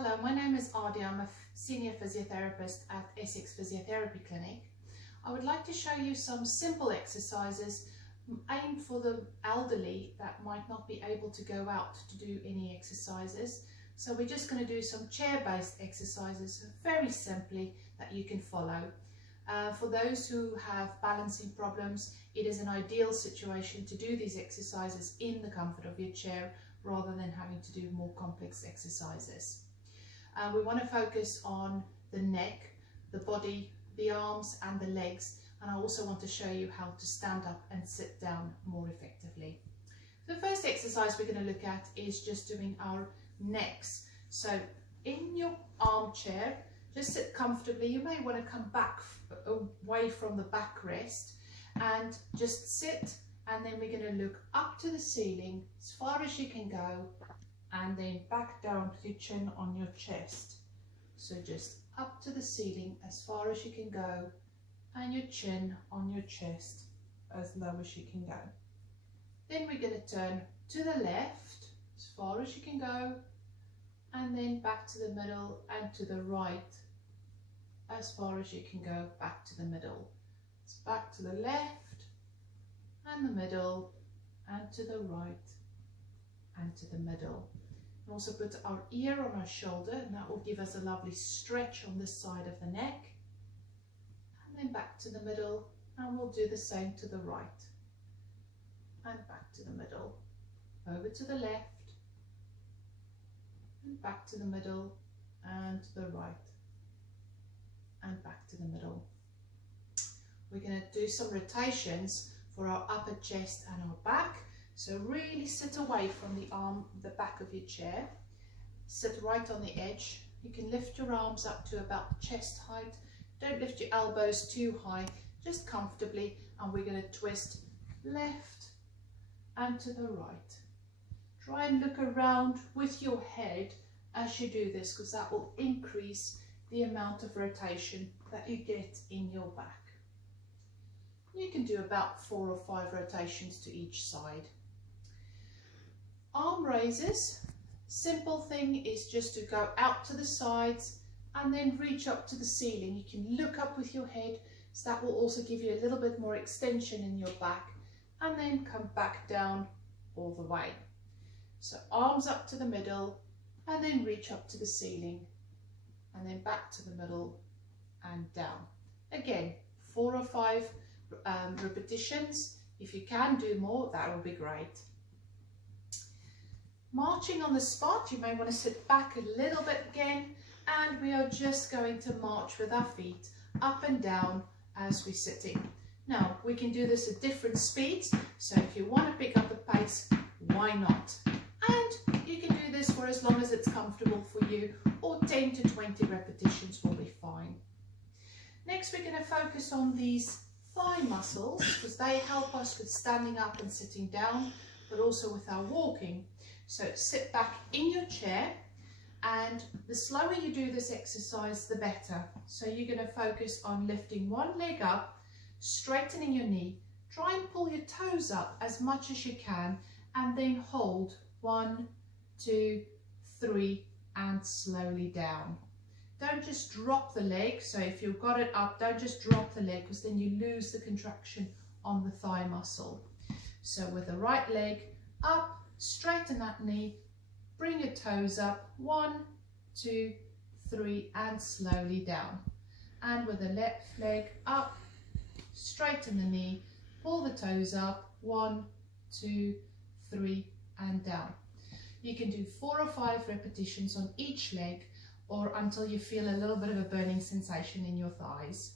Hello, my name is Adia. I'm a senior physiotherapist at Essex Physiotherapy Clinic. I would like to show you some simple exercises aimed for the elderly that might not be able to go out to do any exercises. So we're just going to do some chair-based exercises very simply that you can follow. For those who have balancing problems, it is an ideal situation to do these exercises in the comfort of your chair rather than having to do more complex exercises. We want to focus on the neck, the body, the arms and the legs, and I also want to show you how to stand up and sit down more effectively. The first exercise we're going to look at is just doing our necks. So in your armchair, just sit comfortably. You may want to come back away from the backrest and just sit, and then we're going to look up to the ceiling as far as you can go, and then back down with your chin on your chest. So just up to the ceiling as far as you can go, and your chin on your chest as low as you can go. Then we're going to turn to the left as far as you can go, and then back to the middle and to the right as far as you can go, back to the middle. It's back to the left and the middle and to the right and to the middle. And also put our ear on our shoulder, and that will give us a lovely stretch on this side of the neck. And then back to the middle, and we'll do the same to the right. And back to the middle, over to the left, and back to the middle, and to the right, and back to the middle. We're going to do some rotations for our upper chest and our back. So really sit away from the back of your chair. Sit right on the edge. You can lift your arms up to about chest height. Don't lift your elbows too high, just comfortably. And we're going to twist left and to the right. Try and look around with your head as you do this, because that will increase the amount of rotation that you get in your back. You can do about 4 or 5 rotations to each side. Arm raises, simple thing is just to go out to the sides and then reach up to the ceiling. You can look up with your head, so that will also give you a little bit more extension in your back, and then come back down all the way. So arms up to the middle and then reach up to the ceiling, and then back to the middle and down. Again, 4 or 5 repetitions. If you can do more, that will be great. Marching on the spot, you may want to sit back a little bit again, and we are just going to march with our feet up and down as we're sitting. Now, we can do this at different speeds, so if you want to pick up the pace, why not? And you can do this for as long as it's comfortable for you, or 10 to 20 repetitions will be fine. Next, we're going to focus on these thigh muscles, because they help us with standing up and sitting down, but also with our walking. So sit back in your chair, and the slower you do this exercise, the better. So you're going to focus on lifting one leg up, straightening your knee, try and pull your toes up as much as you can, and then hold 1, 2, 3, and slowly down. Don't just drop the leg. So if you've got it up, don't just drop the leg, because then you lose the contraction on the thigh muscle. So with the right leg up, straighten that knee, bring your toes up, 1, 2, 3, and slowly down. And with the left leg up, straighten the knee, pull the toes up, 1, 2, 3, and down. You can do 4 or 5 repetitions on each leg, or until you feel a little bit of a burning sensation in your thighs.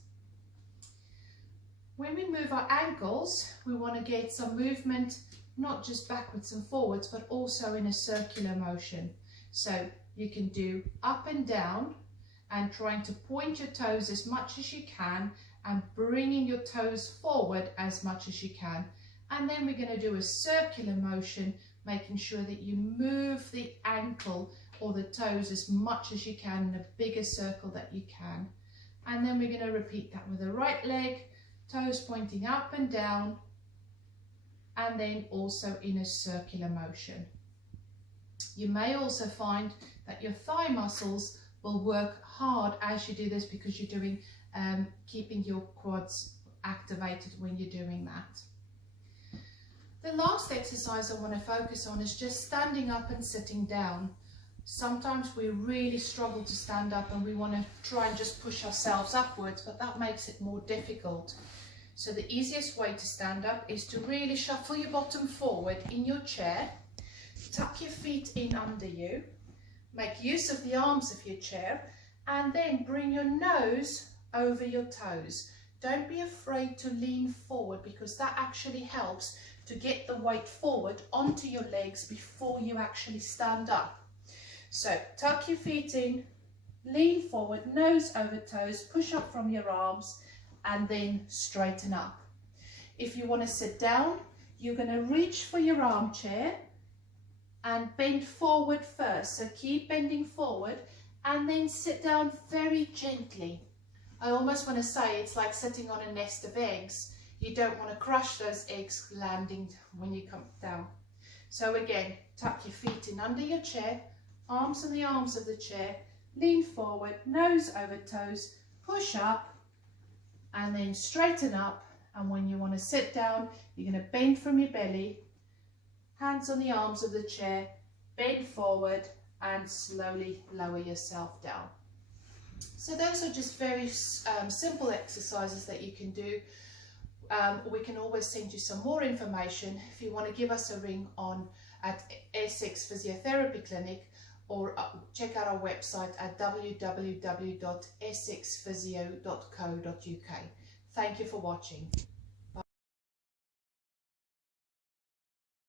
When we move our ankles, we want to get some movement, not just backwards and forwards, but also in a circular motion. So you can do up and down, and trying to point your toes as much as you can, and bringing your toes forward as much as you can. And then we're going to do a circular motion, making sure that you move the ankle or the toes as much as you can in a bigger circle that you can. And then we're going to repeat that with the right leg, toes pointing up and down, and then also in a circular motion. You may also find that your thigh muscles will work hard as you do this because you're doing keeping your quads activated when you're doing that. The last exercise I want to focus on is just standing up and sitting down. Sometimes we really struggle to stand up and we want to try and just push ourselves upwards, but that makes it more difficult. So the easiest way to stand up is to really shuffle your bottom forward in your chair, tuck your feet in under you, make use of the arms of your chair, and then bring your nose over your toes. Don't be afraid to lean forward because that actually helps to get the weight forward onto your legs before you actually stand up. So tuck your feet in, lean forward, nose over toes, push up from your arms, and then straighten up. If you want to sit down, you're going to reach for your armchair and bend forward first. So keep bending forward and then sit down very gently. I almost want to say it's like sitting on a nest of eggs. You don't want to crush those eggs landing when you come down. So again, tuck your feet in under your chair, arms on the arms of the chair, lean forward, nose over toes, push up, and then straighten up. And when you want to sit down, you're going to bend from your belly, hands on the arms of the chair, bend forward, and slowly lower yourself down. So those are just very simple exercises that you can do. We can always send you some more information if you want to give us a ring at Essex Physiotherapy Clinic, or check out our website at www.essexphysio.co.uk. Thank you for watching.